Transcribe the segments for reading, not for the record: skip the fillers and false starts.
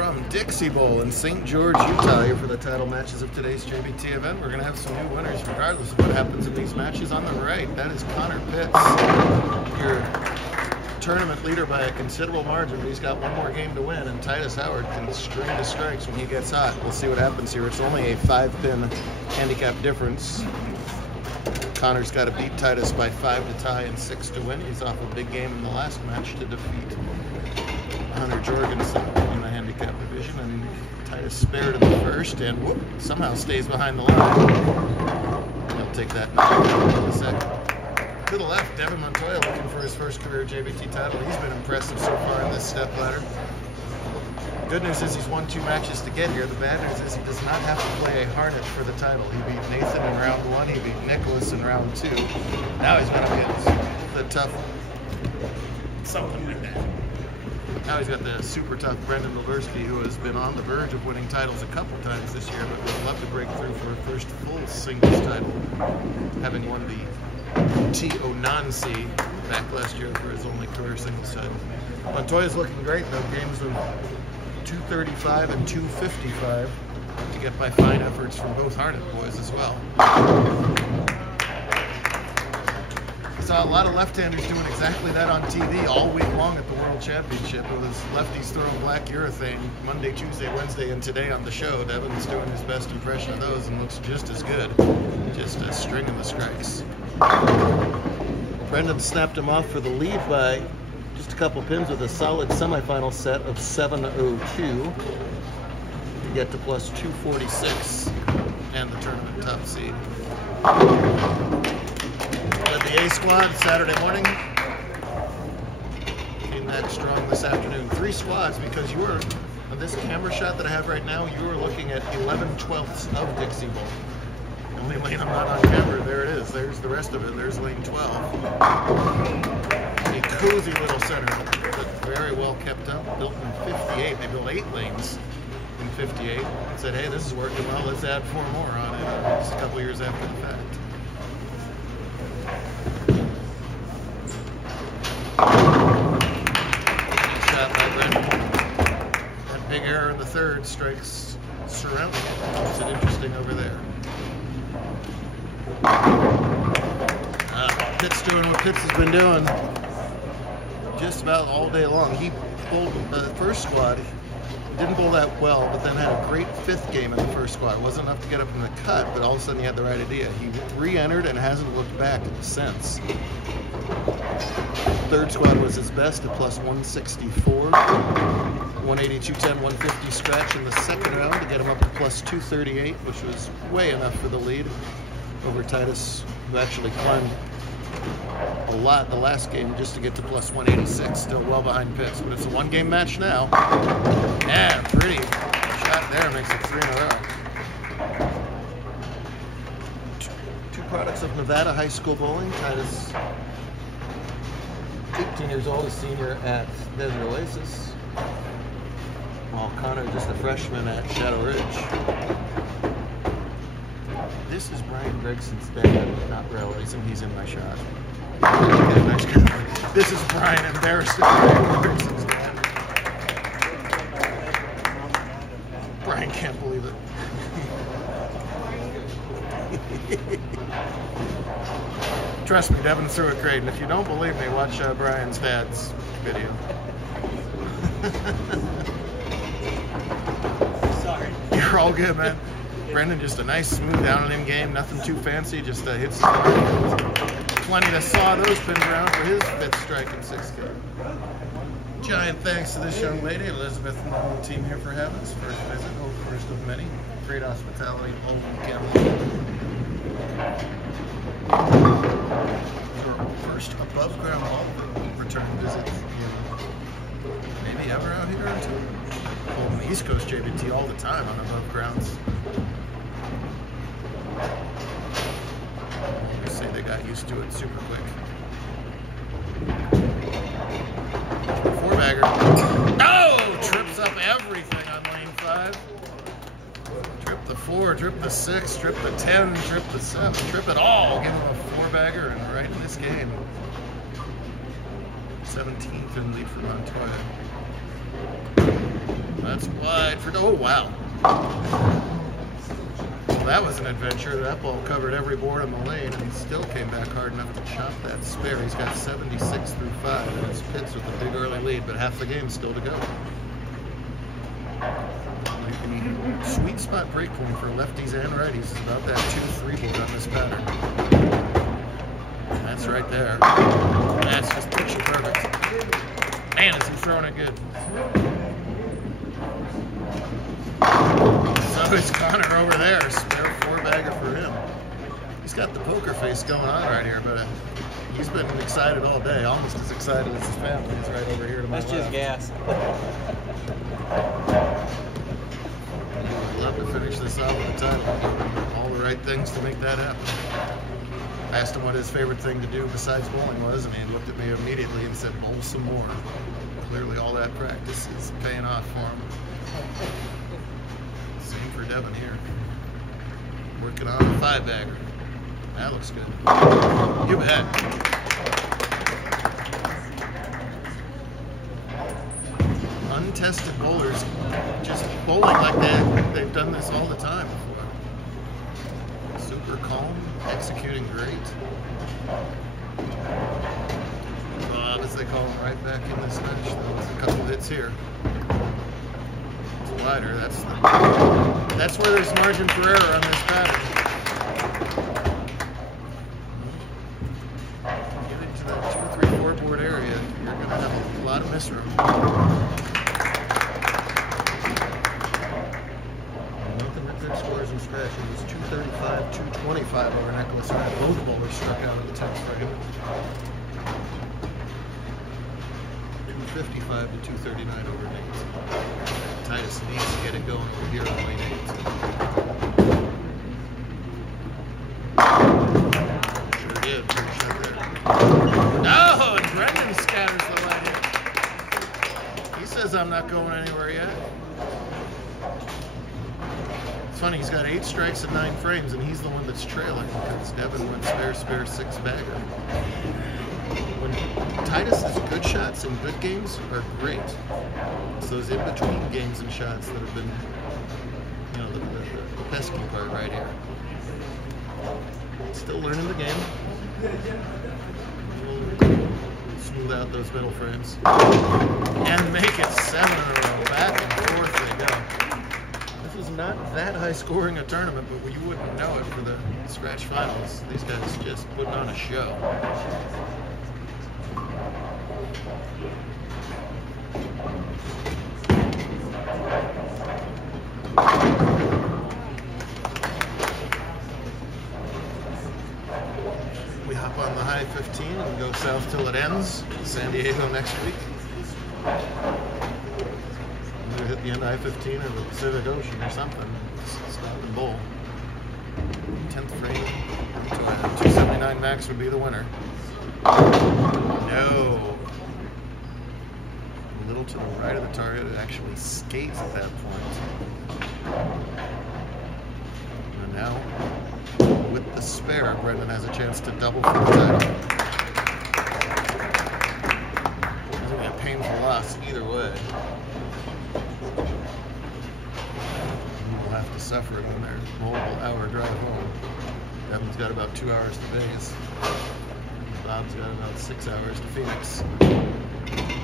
from Dixie Bowl in St. George, Utah, here for the title matches of today's JBT event. We're going to have some new winners regardless of what happens in these matches. On the right, that is Connor Pitts, your tournament leader by a considerable margin, but he's got one more game to win, and Titus Howard can string the strikes when he gets hot. We'll see what happens here. It's only a 5-pin handicap difference. Connor's got to beat Titus by 5 to tie and 6 to win. He's off a big game in the last match to defeat Hunter Jorgensen in the handicap division, and Titus spared in the first and whoop, somehow stays behind the line. He'll take that in a second. To the left, Devin Montoya looking for his first career JBT title. He's been impressive so far in this step ladder. Good news is he's won 2 matches to get here. The bad news is he does not have to play a harness for the title. He beat Nathan in round 1, he beat Nicholas in round 2. Now he's going to get the tough something like that. Now he's got the super tough Bobersky, who has been on the verge of winning titles a couple times this year, but would love to break through for a first full singles title, having won the T.O. Nancy back last year for his only career singles title. Montoya's looking great though. Games of 235 and 255 to get by fine efforts from both Harnett boys as well. I saw a lot of left-handers doing exactly that on TV all week long at the World Championship. It was lefties throwing black urethane Monday, Tuesday, Wednesday, and today on the show. Devin's doing his best impression of those and looks just as good. Just stringing the strikes. Brendan snapped him off for the lead by just a couple pins with a solid semifinal set of 702 to get to plus 246 and the tournament top seed. Led the A squad Saturday morning. Came that strong this afternoon. 3 squads because you are, on this camera shot that I have right now, you are looking at 11/12 of Dixie Bowl. The only lane I'm not on camera, there it is. There's the rest of it. There's lane 12. A cozy little center, but very well kept up. Built in 58. They built 8 lanes in 58. And said, hey, this is working well. Let's add 4 more on it. Just a couple years after the fact. Shot by Brendan. That big error in the third strikes surrounding it. Makes it interesting over there. Pitts doing what Pitts has been doing just about all day long. He bowled the first squad, didn't bowl that well, but then had a great 5th game in the first squad. It wasn't enough to get up in the cut, but all of a sudden he had the right idea. He re-entered and hasn't looked back since. 3rd squad was his best at plus 164, 182, 10, 150 scratch in the 2nd round to get him up to plus 238, which was way enough for the lead over Titus, who actually climbed a lot the last game just to get to plus 186, still well behind Pitts, but it's a 1-game match now. Yeah, pretty shot there, makes it 3 in a row. 2 products of Nevada high school bowling. Titus, 18 years old, a senior at Desert Oasis, while Connor just a freshman at Shadow Ridge. This is Brian Gregson's dad, not realizing he's in my shot. This is Brian embarrassing Brian Gregson's dad. Brian can't believe it. Trust me, Devin threw it great, and if you don't believe me, watch Brian's dad's video. Sorry. You're all good, man. Brendan, just a nice smooth down on him game, nothing too fancy, just hits plenty to saw those pins around for his 5th strike in 6th game. Giant thanks to this young lady, Elizabeth, and the whole team here for having us. First visit, first of many. Great hospitality all weekend long. Your first above ground ball return visit maybe ever out here until on the East Coast JBT all the time on above grounds. Say they got used to it super quick. 4-bagger. Oh! Trips up everything on lane 5. Trip the 4, trip the 6, trip the 10, trip the 7, trip it all. Give him a 4-bagger and right in this game. 17th in lead for Montoya. That's That's wide for, oh wow. Well, that was an adventure. That ball covered every board in the lane and he still came back hard enough to chop that spare. He's got 76 through 5 and it's Pitts with a big early lead, but half the game's still to go. Sweet spot break point for lefties and righties is about that 2-3 board on this pattern. That's right there. That's just picture perfect. Man, is he throwing it good. So is Connor over there. Spare 4-bagger for him. He's got the poker face going on right here, but he's been excited all day, almost as excited as his family. He's right over here to my left. That's just gas. Love to finish this out with the title. All the right things to make that happen. I asked him what his favorite thing to do besides bowling was, and he looked at me immediately and said, bowl some more. Clearly all that practice is paying off for him. Same for Devin here. Working on a 5-bagger. That looks good. You bet. Untested bowlers just bowling like that. They've done this all the time before. Super calm, executing great. As they call them, right back in this match. There's a couple hits here. It's wider. That's where there's margin for error on this pattern. Get into that 2, 3, 4 board area, you're going to have a lot of misroom. Nothing but good scores and scratches. It's 235, 225 over Necklace. Both bowlers struck out of the 10th frame. 255 to 239 over Nate. Titus needs to get it going over here on lane 8. Sure did. Pretty shot there. No! And Brendan scatters the light hit. He says I'm not going anywhere yet. It's funny, he's got 8 strikes and 9 frames, and he's the one that's trailing because Devin went spare 6-bagger. When Titus's good shots and good games are great. It's those in-between games and shots that have been, you know, the pesky part right here. Still learning the game. Smooth out those middle frames. And make it 7 in a row. Back and forth they go. This is not that high scoring a tournament, but you wouldn't know it for the scratch finals. These guys just putting on a show. We hop on the high 15 and go south till it ends. San Diego next week. We'll hit the end of I-15 or the Pacific Ocean or something. Stop and bowl. 10th frame. Montoya. 279 max would be the winner. No. A little to the right of the target. It actually skates at that point. And now, with the spare, Brendan has a chance to double for the title. It's going to be a painful loss either way. We'll have to suffer it on their multiple hour drive home. Devin's got about 2 hours to Vegas. Bob's got about 6 hours to Phoenix.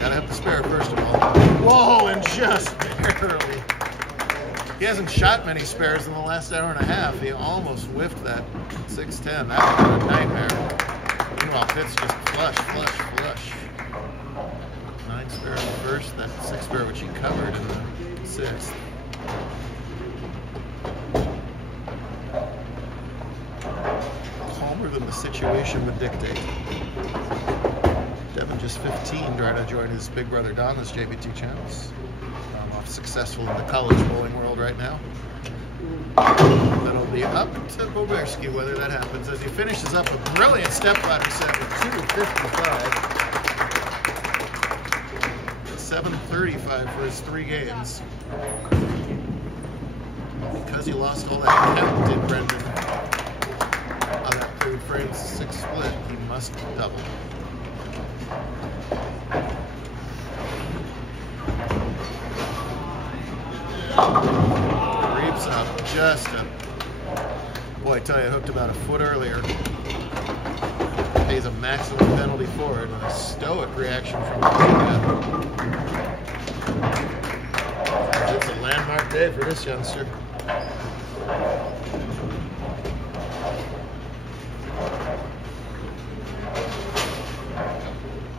Gotta have the spare first of all. Whoa, and just barely. He hasn't shot many spares in the last hour and a half. He almost whiffed that 610. That would have been a nightmare. Meanwhile, Pitts just flush. 9 spare in the first, that 6 spare which he covered in the 6th. Calmer than the situation would dictate. Devin just 15, trying to join his big brother Don, this JBT channels. Off successful in the college bowling world right now. That'll be up to Bobersky whether that happens as he finishes up a brilliant stepladder set with 255. 735 for his 3 games. Because he lost all that count, did Brendan, on that 3rd frame 6 split, he must double. Reaps up just a... Boy, I tell you, I hooked about a foot earlier. Pays a maximum penalty for it, and a stoic reaction from the It's a landmark day for this youngster.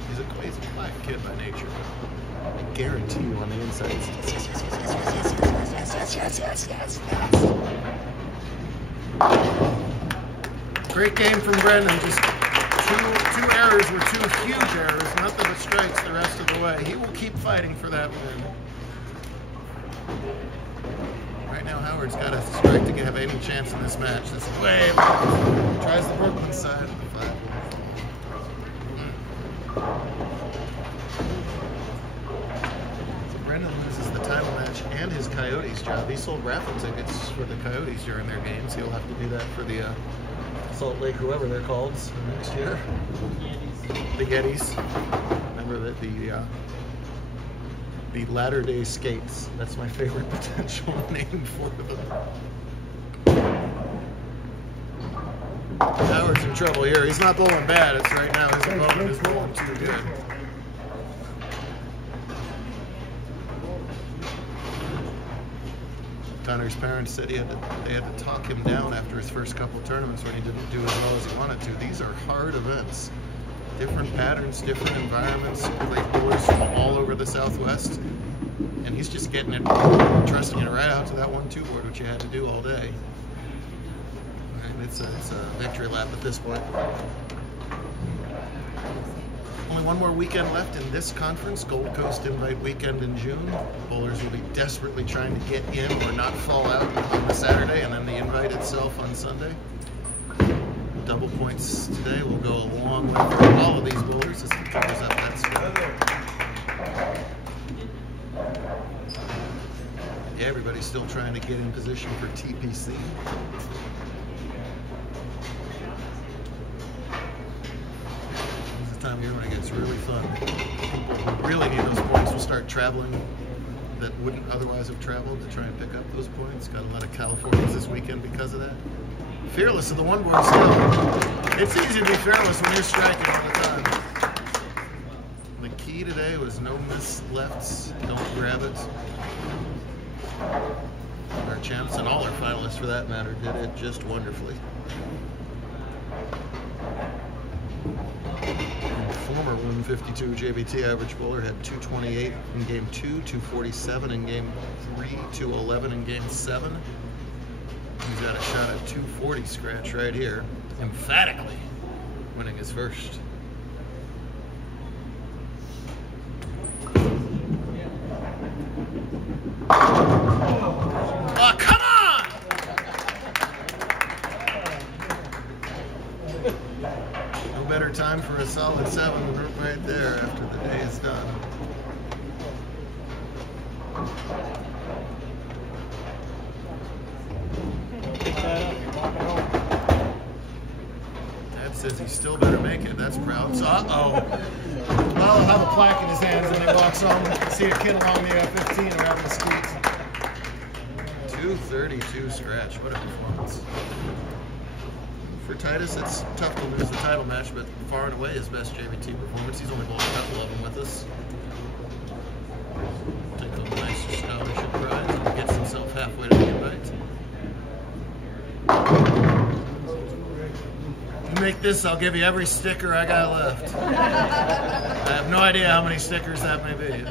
He's a crazy quiet kid by nature. I guarantee you on the inside, yes. Great game from Brendan. Just two errors were two huge errors. Nothing but strikes the rest of the way. He will keep fighting for that win. Right now, Howard's got a strike to have any chance in this match. This is way back. Tries the Brooklyn side of the 5-1. So Brendan loses the title match and his Coyotes job. He sold raffle tickets for the Coyotes during their games. He'll have to do that for the Salt Lake, whoever they're called, next year. The Yetis. Remember that the Latter-day Skates. That's my favorite potential name for them. Howard's in trouble here. He's not bowling bad. It's right now his opponent is bowling too good. Connor's parents said they had to talk him down after his first couple of tournaments when he didn't do as well as he wanted to. These are hard events. Different patterns, different environments, great bowlers from all over the Southwest. And he's just getting it, trusting it right out to that 1-2 board, which you had to do all day. And it's a victory lap at this point. Only one more weekend left in this conference, Gold Coast Invite Weekend in June. Bowlers will be desperately trying to get in or not fall out on the Saturday, and then the invite itself on Sunday. Double points today will go a long way for all of these bowlers as he covers up that score. Yeah, everybody's still trying to get in position for TPC. Time of year when it gets really fun. People who really need those points will start traveling that wouldn't otherwise have traveled to try and pick up those points. Got a lot of Californians this weekend because of that. Fearless of the one board still. It's easy to be fearless when you're striking all the time. The key today was no missed lefts, don't grab it. Our champs and all our finalists for that matter did it just wonderfully. Former 152 JBT average bowler had 228 in game 2, 247 in game 3, 211 in game 7. He's got a shot at 240 scratch right here, emphatically winning his first. Oh, come on! No better time for a solid 7 right there after the day is done. Dad says he still better make it. That's proud. So, uh-oh. Well, he'll have a plaque in his hands when he walks home. See a kid along the 15 around the streets. 232 scratch. What a performance. For Titus, it's tough to lose the title match, but far and away his best JBT performance. He's only bowled a couple of them with us. Take a nice scholarship prize and gets himself halfway to the invite. You make this, I'll give you every sticker I got left. I have no idea how many stickers that may be.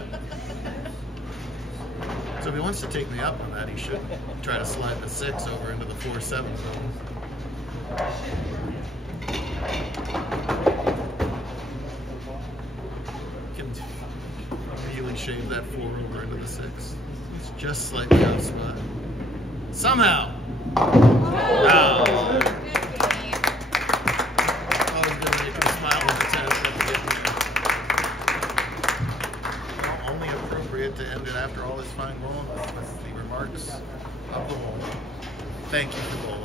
So if he wants to take me up on that, he should try to slide the 6 over into the 4-7 zone. Can really shave that 4 over into the 6. It's just slightly out of spot. Somehow! Wow! Always gonna make him smile with the 10 at the beginning. Only appropriate to end it after all this fine bowling with the remarks of the bowling. Thank you for bowling.